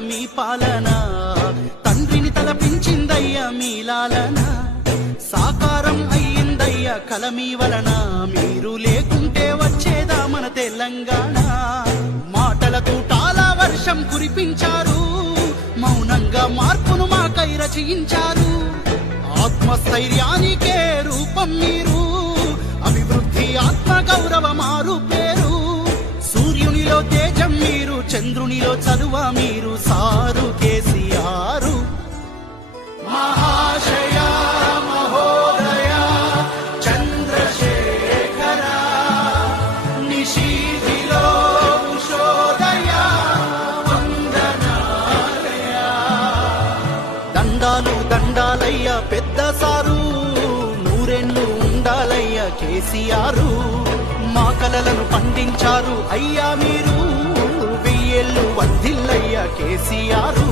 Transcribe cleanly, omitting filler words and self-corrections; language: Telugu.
మీ పాలన, తండ్రిని తలపించిందయ్య మీ లాలన, సాకారం అయ్యిందయ్య కల మీ వలన, మీరు లేకుంటే వచ్చేదా మన తెలంగాణ. మాటల తూటాల వర్షం కురిపించారు, మౌనంగా మార్పును మాకై రచయించారు. ఆత్మస్థైర్యానికే రూపం మీరు, అభివృద్ధి ఆత్మ గౌరవ మారు పేరు. సూర్యునిలో తేజం మీరు, చంద్రునిలో చలువ మీరు, సారు కేసీఆర్. మహాశయ మహోదయ చంద్రశేఖర, నిశీధిలో ఉషోదయ వందనాలయ. దండాలు దండాలయ్య పెద్ద సారు, నూరేళ్ళు ఉండాలయ్య కేసీఆర్. మా కలలను పండించారు అయ్యా మీరు, వెయ్యేళ్ళు వర్ధిల్లయ్య కేసీఆర్.